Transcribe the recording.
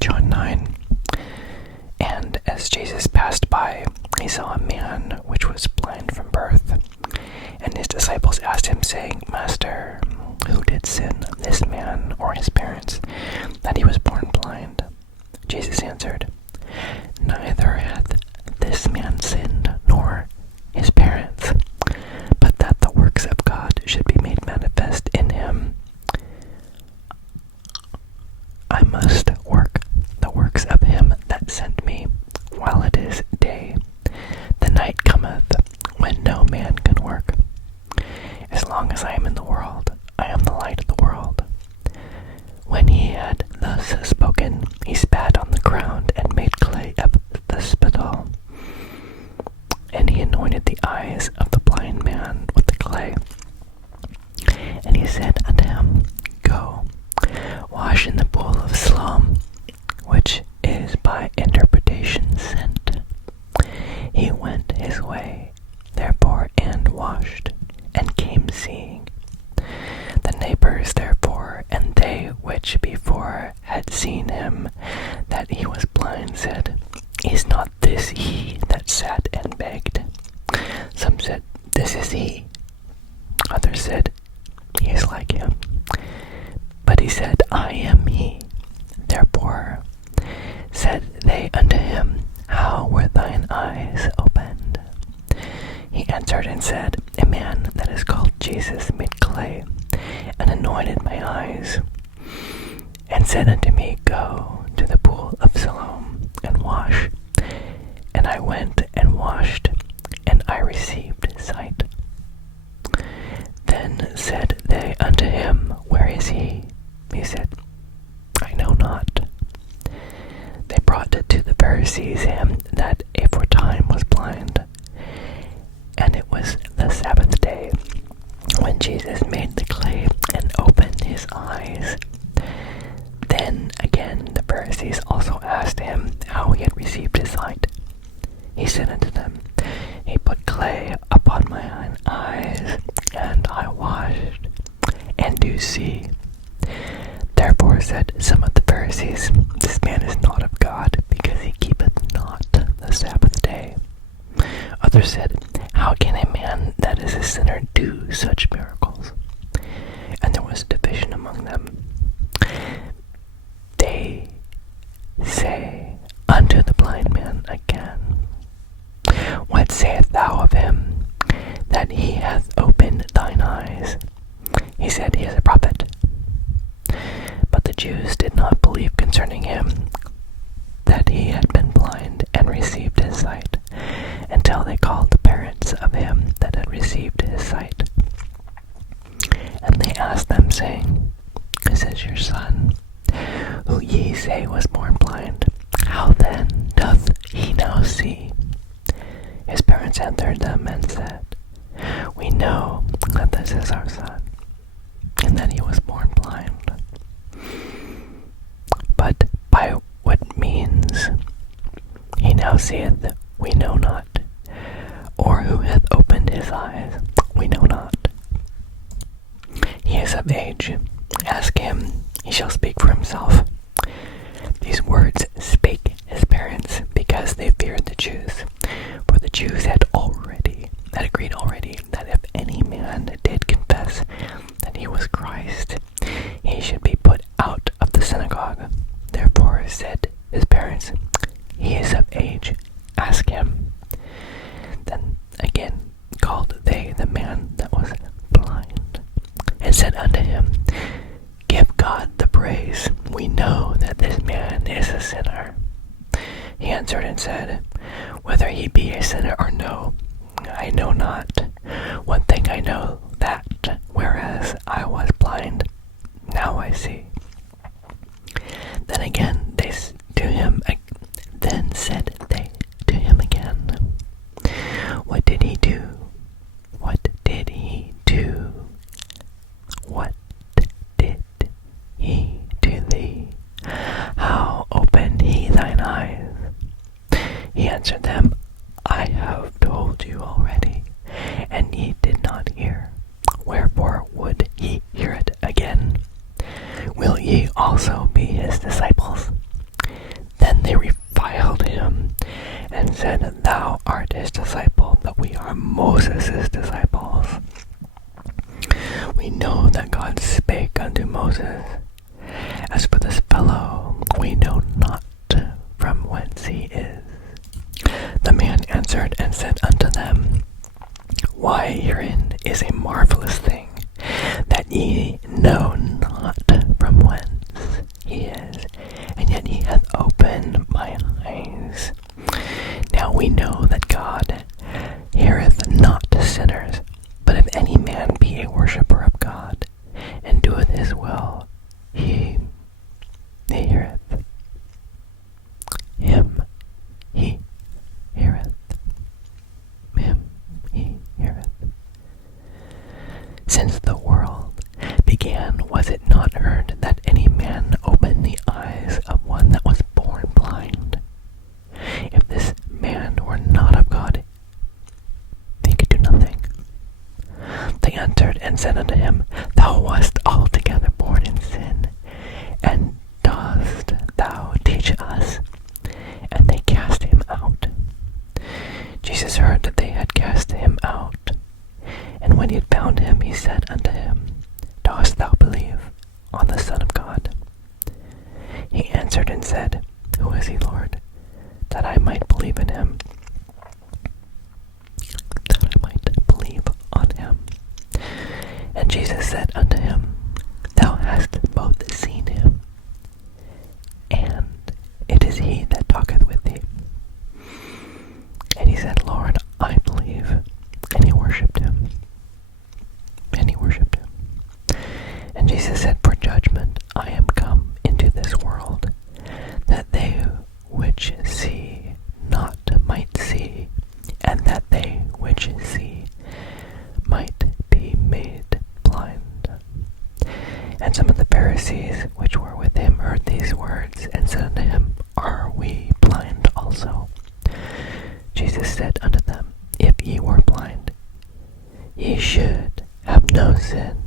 John 9. And as Jesus passed by, he saw a man which was blind from birth. And his disciples asked him, saying, Master, who did sin, this man or his parents, that he was born blind? Jesus answered, Neither hath this man sinned, nor his parents, but that the works of God should be made manifest in him. I must work the works of him that sent me, while it is day. The night cometh, when no man can work. As long as I am in the world, I am the light of the world. When he had thus spoken, he spat on the ground and made clay of the spittle. And he anointed the eyes of the blind man with the clay. And he said unto him, Go, wash in the pool of Siloam, which is by interpretation sent. He went his way, therefore, and washed, and came seeing. The neighbors therefore, and they which before had seen him, that he was blind, said, Is not this he that sat and begged? Some said, This is he. Others said, He is like him. But he said, I am he. Therefore said they unto him, How were thine eyes opened? He answered and said, A man that is called Jesus made clay, and anointed my eyes, and said unto me, Go to the pool of Siloam, and wash. And I went and washed, and I received sight. Then said they unto him, Where is he? He said, I know not. They brought to the Pharisees him that aforetime was blind. And it was the Sabbath day, when Jesus made the clay and opened his eyes. Then again the Pharisees also asked him how he had received his sight. He said unto them, He put clay upon mine eyes, and I washed, and do see. Therefore said some of the Pharisees, This man is not of God, because he keepeth not the Sabbath day. Others said, How can a man that is a sinner do such miracles? And there was division among them. They say unto the blind man again, What sayest thou of him, that he hath opened thine eyes? He said, He is a prophet. But the Jews did not believe concerning him, that he had been blind and received his sight, until they called the parents of him that had received his sight. And they asked them, saying, Is this your son, who ye say was born blind? How then doth he now see? His parents answered them and said, We know that this is our son, and that he was born blind. But by what means he now seeth, we know not, or who hath opened his eyes, we know not. He is of age. Ask him, he shall speak for himself. These words spake his parents, because they feared the Jews. For the Jews had agreed already that if any man did confess that he was Christ, he should be put out of the synagogue. Therefore said his parents, He is of age, ask him. Then again called they the man that was blind, and said unto him, Give God the praise. We know that this man is a sinner. He answered and said, Whether he be a sinner or no, I know not. One thing I know, that whereas I was blind, now I see. Then again they to him. Then said they to him again, What did he do? What did he do? What did he to thee? How opened he thine eyes? He answered them, I have told you already, and ye did not hear. Wherefore would ye hear it again? Will ye also be his disciples? not his disciple, but we are Moses' disciples. We know that God spake unto Moses. As for this fellow, we know not from whence he is. The man answered and said unto them, Why, herein is a marvelous thing, that ye know not from whence he is, and yet he hath opened my eyes. Now we know that God heareth not sinners, but if any man be a worshipper of God, and doeth his will, he heareth him. He heareth him. He heareth. Since the world began, was it not heard that any man opened the eyes of one that was born blind? If this man were not of God, he could do nothing. They answered and said unto him, Thou wast altogether born in sin, and dost thou teach us? And they cast him out. Jesus heard that they had cast him out, and when he had found him, he said unto him, Dost thou believe on the Son of God? He answered and said, Who is he, Lord, that I might believe in him? That I might believe on him. And Jesus said unto him, Thou hast both seen him, and it is he that talketh with thee. And he said, Lord, I believe. And he worshipped him. And Jesus said, For judgment I am come into this world, that they which see not might see, and that they which see might be made blind. And some of the Pharisees which were with him heard these words, and said unto him, Are we blind also? Jesus said unto them, If ye were blind, ye should have no sin.